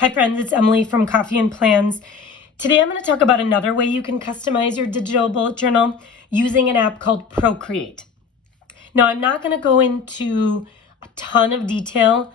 Hi friends, it's Emily from Coffee and Plans. Today I'm going to talk about another way you can customize your digital bullet journal using an app called Procreate. Now I'm not going to go into a ton of detail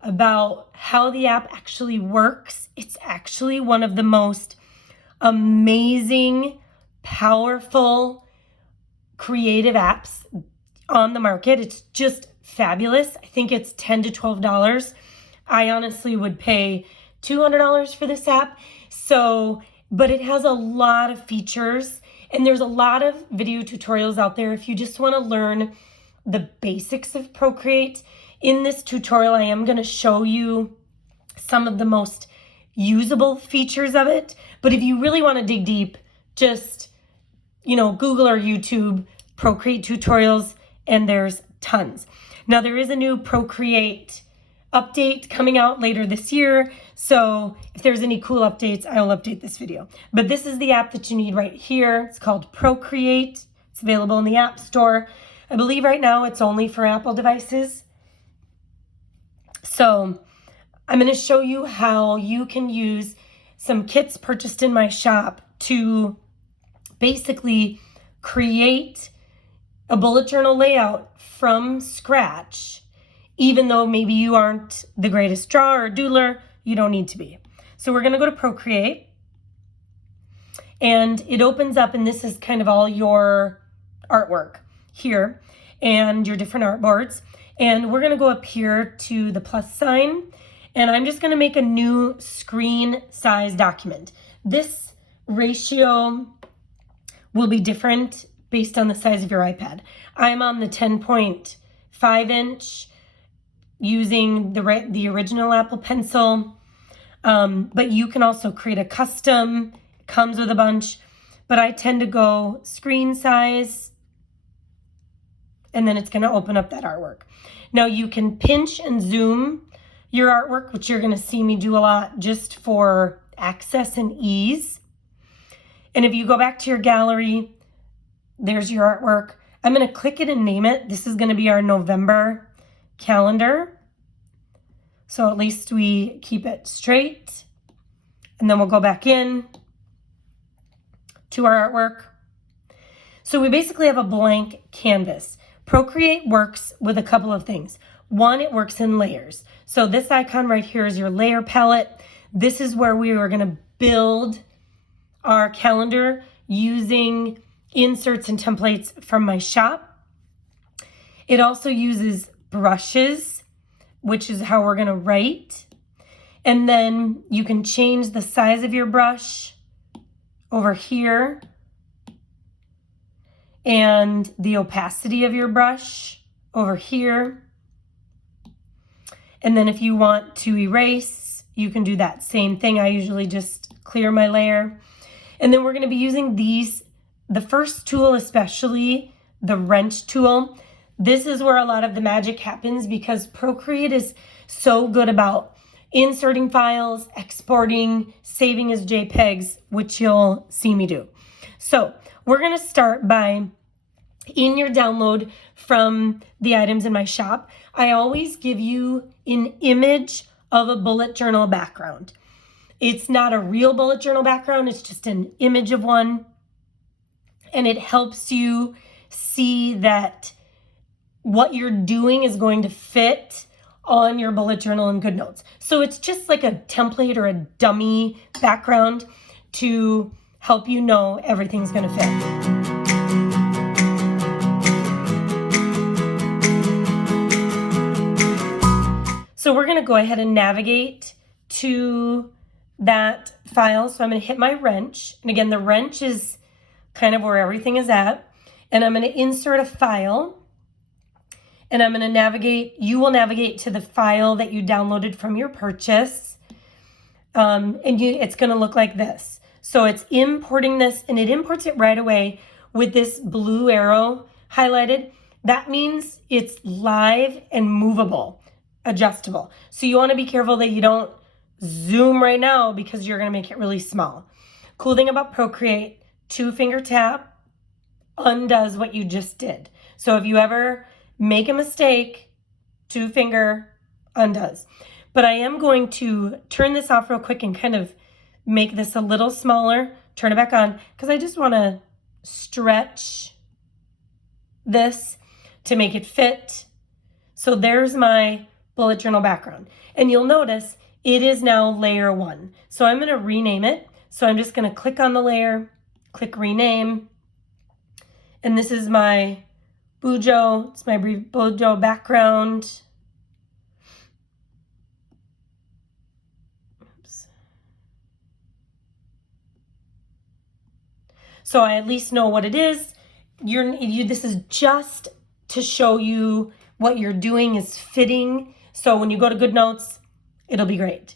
about how the app actually works. It's actually one of the most amazing, powerful, creative apps on the market. It's just fabulous. I think it's $10 to $12. I honestly would pay $200 for this app. But it has a lot of features and there's a lot of video tutorials out there if you just want to learn the basics of Procreate. In this tutorial, I am going to show you some of the most usable features of it. But if you really want to dig deep, just, Google or YouTube Procreate tutorials, and there's tons. Now there is a new Procreate update coming out later this year. So if there's any cool updates, I will update this video. But this is the app that you need right here. It's called Procreate. It's available in the App Store. I believe right now it's only for Apple devices. So I'm going to show you how you can use some kits purchased in my shop to basically create a bullet journal layout from scratch. Even though maybe you aren't the greatest drawer or doodler, you don't need to be. So we're going to go to Procreate. And it opens up, and this is kind of all your artwork here and your different artboards. And we're going to go up here to the plus sign. And I'm just going to make a new screen size document. This ratio will be different based on the size of your iPad. I'm on the 10.5 inch. Using the original Apple Pencil, but you can also create a custom. It comes with a bunch, but I tend to go screen size, and then it's going to open up that artwork. Now you can pinch and zoom your artwork, which you're going to see me do a lot just for access and ease. And if you go back to your gallery, there's your artwork. I'm going to click it and name it. This is going to be our November calendar. So at least we keep it straight. And then we'll go back in to our artwork. So we basically have a blank canvas. Procreate works with a couple of things. One, it works in layers. So this icon right here is your layer palette. This is where we are going to build our calendar using inserts and templates from my shop. It also uses brushes, which is how we're going to write. And then you can change the size of your brush over here and the opacity of your brush over here. And then if you want to erase, you can do that same thing. I usually just clear my layer. And then we're going to be using the first tool, especially the wrench tool. This is where a lot of the magic happens because Procreate is so good about inserting files, exporting, saving as JPEGs, which you'll see me do. So we're going to start by, in your download from the items in my shop, I always give you an image of a bullet journal background. It's not a real bullet journal background, it's just an image of one. And it helps you see that what you're doing is going to fit on your bullet journal and GoodNotes. So it's just like a template or a dummy background to help you know everything's going to fit. So we're going to go ahead and navigate to that file. So I'm going to hit my wrench. And again, the wrench is kind of where everything is at. And I'm going to insert a file. And I'm going to navigate, you will navigate to the file that you downloaded from your purchase. It's going to look like this. So it's importing this, and it imports it right away with this blue arrow highlighted. That means it's live and movable, adjustable. So you want to be careful that you don't zoom right now because you're going to make it really small. Cool thing about Procreate, 2-finger tap undoes what you just did. So if you ever make a mistake, 2-finger undoes. But I am going to turn this off real quick and kind of make this a little smaller, turn it back on, because I just want to stretch this to make it fit. So there's my bullet journal background. And you'll notice it is now layer 1. So I'm going to rename it. So I'm just going to click on the layer, click rename. And this is my Bujo. It's my Bujo background. Oops. So I at least know what it is. This is just to show you what you're doing is fitting. So when you go to GoodNotes, it'll be great.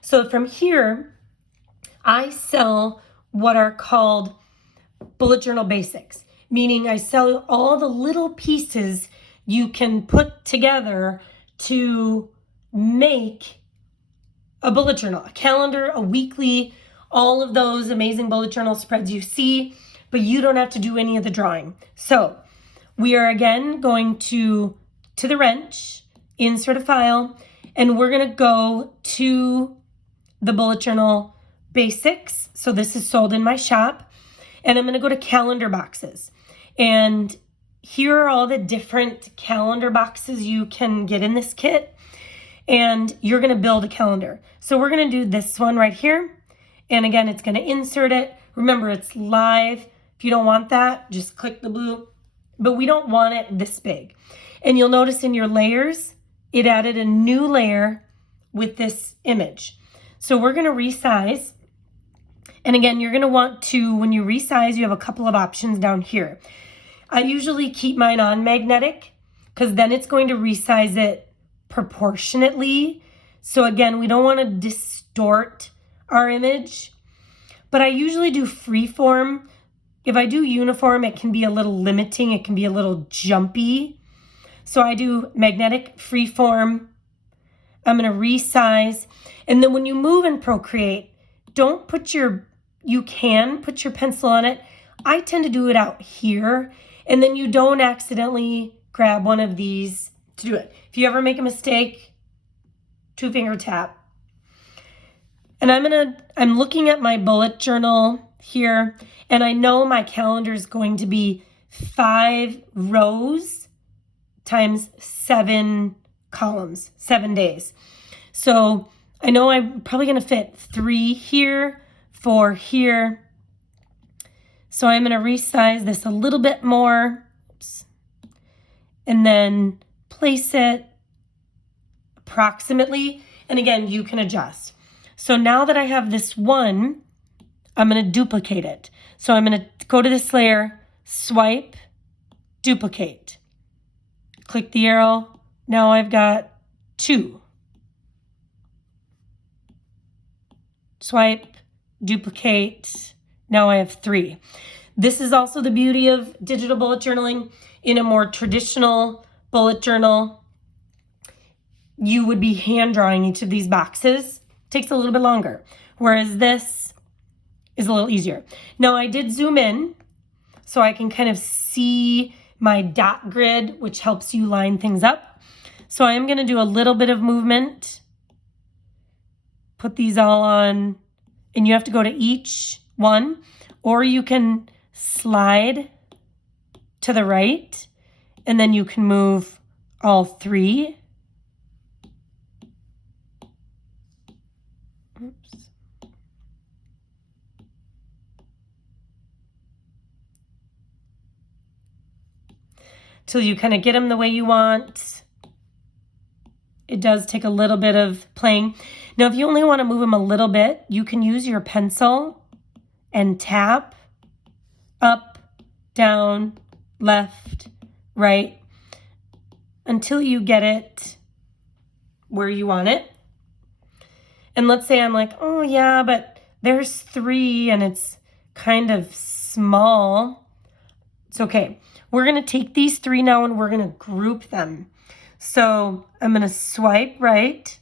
So from here, I sell what are called bullet journal basics, meaning I sell all the little pieces you can put together to make a bullet journal, a calendar, a weekly, all of those amazing bullet journal spreads you see, but you don't have to do any of the drawing. So we are again going to the wrench, insert a file, and we're going to go to the bullet journal basics. So this is sold in my shop, and I'm going to go to calendar boxes. And here are all the different calendar boxes you can get in this kit, and you're going to build a calendar. So we're going to do this one right here. And again, it's going to insert it. Remember, it's live. If you don't want that, just click the blue, but we don't want it this big. And you'll notice in your layers, it added a new layer with this image. So we're going to resize. And again, you're going to want to, when you resize, you have a couple of options down here. I usually keep mine on magnetic because then it's going to resize it proportionately. So again, we don't want to distort our image, but I usually do freeform. If I do uniform, it can be a little limiting. It can be a little jumpy. So I do magnetic, freeform. I'm going to resize. And then when you move in Procreate, don't put you can put your pencil on it. I tend to do it out here. And then you don't accidentally grab one of these to do it. If you ever make a mistake, 2-finger tap. And I'm looking at my bullet journal here, and I know my calendar is going to be 5 rows times 7 columns, 7 days. So I know I'm probably going to fit 3 here, 4 here. So I'm going to resize this a little bit more. Oops. And then place it approximately. And again, you can adjust. So now that I have this one, I'm going to duplicate it. So I'm going to go to this layer, swipe, duplicate. Click the arrow. Now I've got 2. Swipe, duplicate. Now I have 3. This is also the beauty of digital bullet journaling. In a more traditional bullet journal, you would be hand drawing each of these boxes. It takes a little bit longer, whereas this is a little easier. Now I did zoom in so I can kind of see my dot grid, which helps you line things up. So I am going to do a little bit of movement. Put these all on, and you have to go to each one, or you can slide to the right, and then you can move all 3. Oops. Till you kind of get them the way you want. It does take a little bit of playing. Now, if you only want to move them a little bit, you can use your pencil and tap up, down, left, right, until you get it where you want it. And let's say I'm like, oh yeah, but there's 3 and it's kind of small. It's okay. We're going to take these 3 now and we're going to group them. So I'm going to swipe right.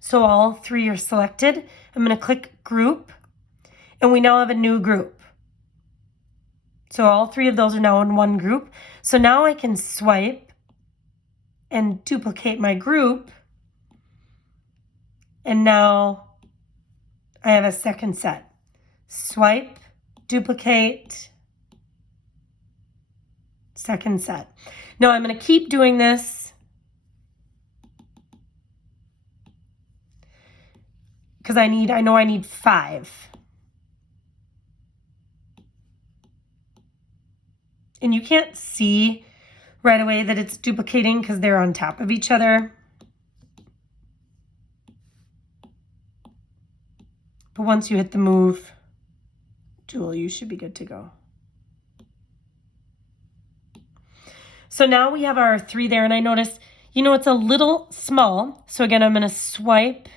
So all 3 are selected. I'm going to click group, and we now have a new group. So all 3 of those are now in one group. So now I can swipe and duplicate my group, And now I have a second set. Swipe, duplicate, second set. Now I'm going to keep doing this because I know I need 5. And you can't see right away that it's duplicating because they're on top of each other. But once you hit the move tool, you should be good to go. So now we have our 3 there, and I noticed, it's a little small. So again, I'm going to swipe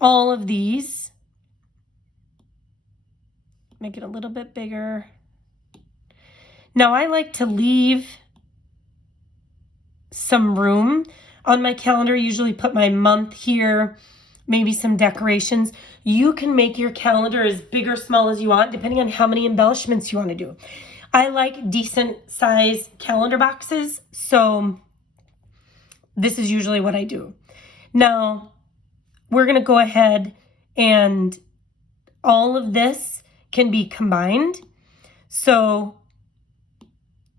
all of these, make it a little bit bigger. Now I like to leave some room on my calendar, usually put my month here, maybe some decorations. You can make your calendar as big or small as you want, depending on how many embellishments you want to do. I like decent size calendar boxes, so this is usually what I do. Now, we're going to go ahead and all of this can be combined. So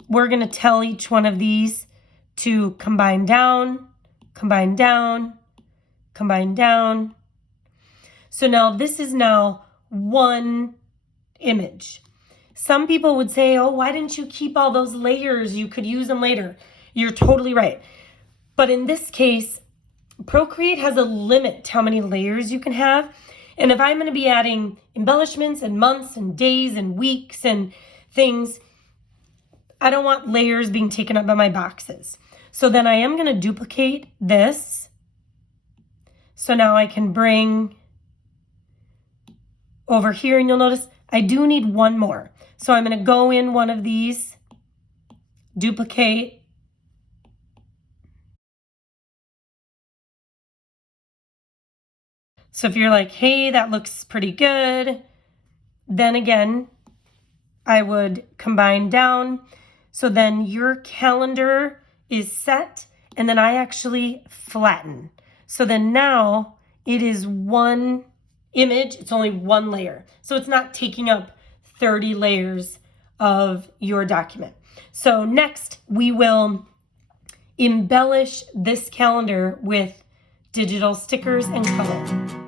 we're going to tell each one of these to combine down, combine down, combine down. So now this is now one image. Some people would say, oh, why didn't you keep all those layers? You could use them later. You're totally right. But in this case, Procreate has a limit to how many layers you can have. And if I'm going to be adding embellishments and months and days and weeks and things, I don't want layers being taken up by my boxes. So then I am going to duplicate this. So now I can bring over here, and you'll notice I do need one more. So I'm going to go in one of these, duplicate, so if you're like, hey, that looks pretty good, then again, I would combine down. So then your calendar is set, and then I actually flatten. So then now it is one image, it's only one layer. So it's not taking up 30 layers of your document. So next we will embellish this calendar with digital stickers and color.